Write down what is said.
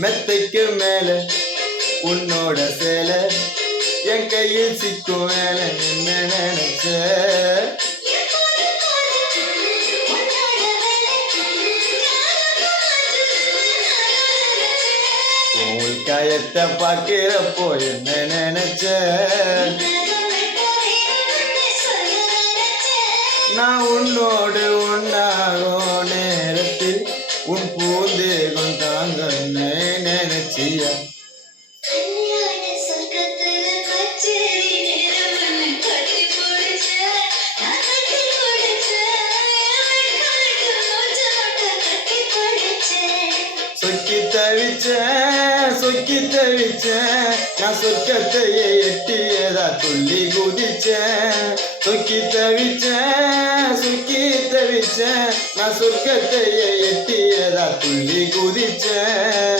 மெத்தைக்கு மேல உன்னோட சேலை என் கையில் சிக்கும் வேலை என்ன நினைச்ச உன் காயத்தை பார்க்கிறப்போ என்ன நினைச்ச நான் உன்னோடு ஒன்றாகும் நேரத்தில் உன் பூந்தேகம் தாங்க நினைச்சியா சொக்கி தவிச்சேன் நான் சொர்க்கத்தையே எட்டியதா துள்ளி குதிச்சேன் சொக்கி தவிச்சேன் நான் சொர்க்கத்தையே எட்டியதா துள்ளி குதிச்சேன்